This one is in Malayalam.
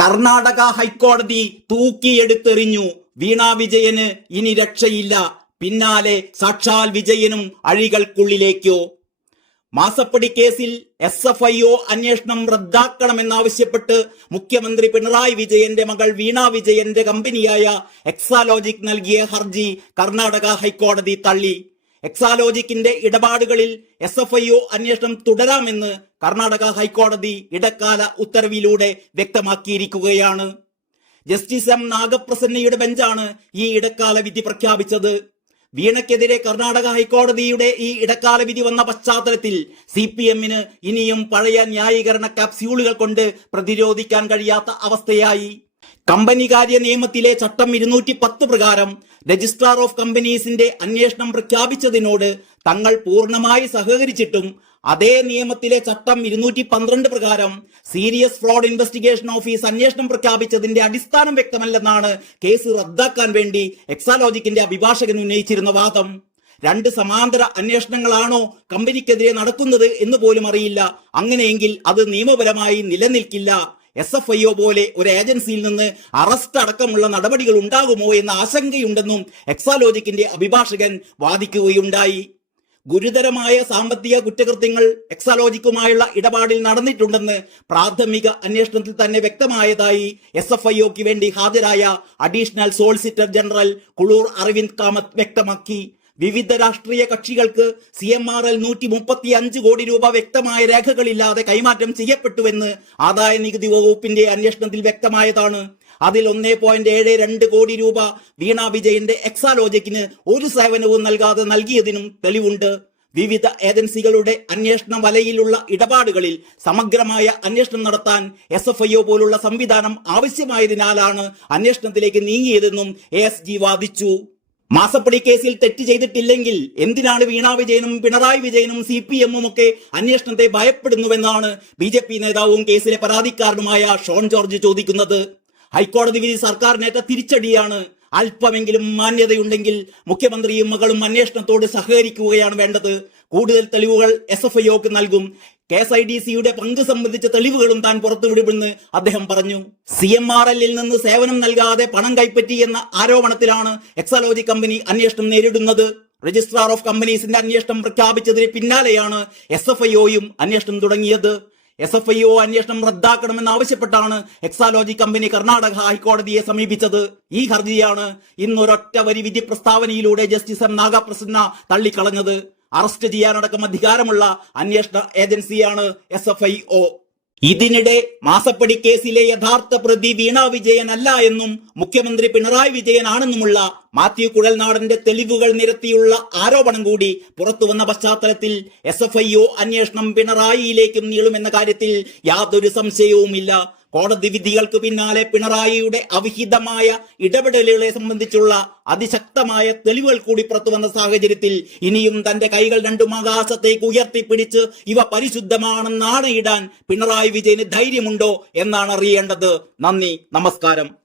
കർണാടക ഹൈക്കോടതി തൂക്കിയെടുത്തെറിഞ്ഞു. വീണ വിജയന് ഇനി രക്ഷയില്ല. പിന്നാലെ സാക്ഷാൽ വിജയനും അഴികൾക്കുള്ളിലേക്കോ? മാസപ്പടി കേസിൽ SFIO അന്വേഷണം റദ്ദാക്കണമെന്നാവശ്യപ്പെട്ട് മുഖ്യമന്ത്രി പിണറായി വിജയന്റെ മകൾ വീണ വിജയന്റെ കമ്പനിയായ എക്സാലോജിക് നൽകിയ ഹർജി കർണാടക ഹൈക്കോടതി തള്ളി. എക്സാലോജിക്കിന്റെ ഇടപാടുകളിൽ SFIO അന്വേഷണം തുടരാമെന്ന് കർണാടക ഹൈക്കോടതി ഇടക്കാല ഉത്തരവിലൂടെ വ്യക്തമാക്കിയിരിക്കുകയാണ്. ജസ്റ്റിസ് M നാഗപ്രസന്നയുടെ ബെഞ്ചാണ് ഈ ഇടക്കാല വിധി പ്രഖ്യാപിച്ചത്. വീണയ്ക്കെതിരെ കർണാടക ഹൈക്കോടതിയുടെ ഈ ഇടക്കാല വിധി വന്ന പശ്ചാത്തലത്തിൽ CPMന് ഇനിയും പഴയ ന്യായീകരണ കാപ്സ്യൂളുകൾ കൊണ്ട് പ്രതിരോധിക്കാൻ കഴിയാത്ത അവസ്ഥയായി. കമ്പനികാര്യ നിയമത്തിലെ ചട്ടം 210 പ്രകാരം രജിസ്ട്രാർ ഓഫ് കമ്പനീസിന്റെ അന്വേഷണം പ്രഖ്യാപിച്ചതിനോട് തങ്ങൾ പൂർണ്ണമായി സഹകരിച്ചിട്ടും അതേ നിയമത്തിലെ ചട്ടം 212 പ്രകാരം സീരിയസ് ഫ്രോഡ് ഇൻവെസ്റ്റിഗേഷൻ ഓഫീസ് അന്വേഷണം പ്രഖ്യാപിച്ചതിന്റെ അടിസ്ഥാനം വ്യക്തമല്ലെന്നാണ് കേസ് റദ്ദാക്കാൻ വേണ്ടി എക്സാലോജിക്കിന്റെ അഭിഭാഷകൻ ഉന്നയിച്ചിരുന്ന വാദം. രണ്ട് സമാന്തര അന്വേഷണങ്ങളാണോ കമ്പനിക്കെതിരെ നടക്കുന്നത് എന്ന് പോലും അറിയില്ല. അങ്ങനെയെങ്കിൽ അത് നിയമപരമായി നിലനിൽക്കില്ല. SFIO പോലെ ഒരു ഏജൻസിയിൽ നിന്ന് അറസ്റ്റ് അടക്കമുള്ള നടപടികൾ ഉണ്ടാകുമോ എന്ന ആശങ്കയുണ്ടെന്നും എക്സാലോജിക്കിന്റെ അഭിഭാഷകൻ വാദിക്കുകയുണ്ടായി. ഗുരുതരമായ സാമ്പത്തിക കുറ്റകൃത്യങ്ങൾ എക്സാലോജിക്കുമായുള്ള ഇടപാടിൽ നടന്നിട്ടുണ്ടെന്ന് പ്രാഥമിക അന്വേഷണത്തിൽ തന്നെ വ്യക്തമായതായി SFIOക്ക് വേണ്ടി ഹാജരായ additional solicitor general Kulur Aravind Kamath വ്യക്തമാക്കി. വിവിധ രാഷ്ട്രീയ കക്ഷികൾക്ക് CMRL 135 കോടി രൂപ വ്യക്തമായ രേഖകളില്ലാതെ കൈമാറ്റം ചെയ്യപ്പെട്ടുവെന്ന് ആദായ നികുതി വകുപ്പിന്റെ അന്വേഷണത്തിൽ വ്യക്തമായതാണ്. അതിൽ 1.72 കോടി രൂപ വീണ വിജയന്റെ എക്സാലോജിക്കിന് ഒരു സേവനവും നൽകാതെ നൽകിയതിനും തെളിവുണ്ട്. വിവിധ ഏജൻസികളുടെ അന്വേഷണ വലയിലുള്ള ഇടപാടുകളിൽ സമഗ്രമായ അന്വേഷണം നടത്താൻ SFIO പോലുള്ള സംവിധാനം ആവശ്യമായതിനാലാണ് അന്വേഷണത്തിലേക്ക് നീങ്ങിയതെന്നും ASG വാദിച്ചു. മാസപ്പടി കേസിൽ തെറ്റ് ചെയ്തിട്ടില്ലെങ്കിൽ എന്തിനാണ് വീണ വിജയനും പിണറായി വിജയനും CPMും ഒക്കെ അന്വേഷണത്തെ ഭയപ്പെടുന്നുവെന്നാണ് BJP നേതാവും കേസിലെ പരാതിക്കാരനുമായ ഷോൺ ജോർജ് ചോദിക്കുന്നത്. ഹൈക്കോടതി വിധി സർക്കാരിനേറ്റ തിരിച്ചടിയാണ്. അല്പമെങ്കിലും മാന്യതയുണ്ടെങ്കിൽ മുഖ്യമന്ത്രിയും മകളും അന്വേഷണത്തോട് സഹകരിക്കുകയാണ് വേണ്ടത്. കൂടുതൽ തെളിവുകൾ SFIOക്ക് നൽകും. KSIDCയുടെ പങ്ക് സംബന്ധിച്ച തെളിവുകളും താൻ പുറത്തുവിടുമെന്ന് അദ്ദേഹം പറഞ്ഞു. CMRLൽ നിന്ന് സേവനം നൽകാതെ പണം കൈപ്പറ്റി എന്ന ആരോപണത്തിലാണ് എക്സാലോജി കമ്പനി അന്വേഷണം നേരിടുന്നത്. രജിസ്ട്രാർ ഓഫ് കമ്പനീസിന്റെ അന്വേഷണം പ്രഖ്യാപിച്ചതിന് പിന്നാലെയാണ് SFIOയും അന്വേഷണം തുടങ്ങിയത്. SFIO അന്വേഷണം റദ്ദാക്കണമെന്നാവശ്യപ്പെട്ടാണ് എക്സാലോജി കമ്പനി കർണാടക ഹൈക്കോടതിയെ സമീപിച്ചത്. ഈ ഹർജിയാണ് ഇന്നൊരൊറ്റ വരി വിധി പ്രസ്താവനയിലൂടെ ജസ്റ്റിസ് M നാഗപ്രസന്ന തള്ളിക്കളഞ്ഞത്. അറസ്റ്റ് ചെയ്യാനടക്കം അധികാരമുള്ള അന്വേഷണ ഏജൻസിയാണ് SFIO. ഇതിനിടെ മാസപ്പടി കേസിലെ യഥാർത്ഥ പ്രതി വീണ വിജയൻ അല്ല എന്നും മുഖ്യമന്ത്രി പിണറായി വിജയനാണെന്നുമുള്ള മാത്യു കുഴൽനാടന്റെ തെളിവുകൾ നിരത്തിയുള്ള ആരോപണം കൂടി പുറത്തു വന്ന പശ്ചാത്തലത്തിൽ SFIO അന്വേഷണം പിണറായിയിലേക്കും നീളുമെന്ന കാര്യത്തിൽ യാതൊരു സംശയവുമില്ല. കോടതി വിധികൾക്ക് പിന്നാലെ പിണറായിയുടെ അവിഹിതമായ ഇടപെടലുകളെ സംബന്ധിച്ചുള്ള അതിശക്തമായ തെളിവുകൾ കൂടി പുറത്തു വന്ന സാഹചര്യത്തിൽ ഇനിയും തന്റെ കൈകൾ രണ്ടും ആകാശത്തേക്ക് ഉയർത്തിപ്പിടിച്ച് ഇവ പരിശുദ്ധമാണെന്ന് ആണയിടാൻ പിണറായി വിജയന് ധൈര്യമുണ്ടോ എന്നാണ് അറിയേണ്ടത്. നന്ദി, നമസ്കാരം.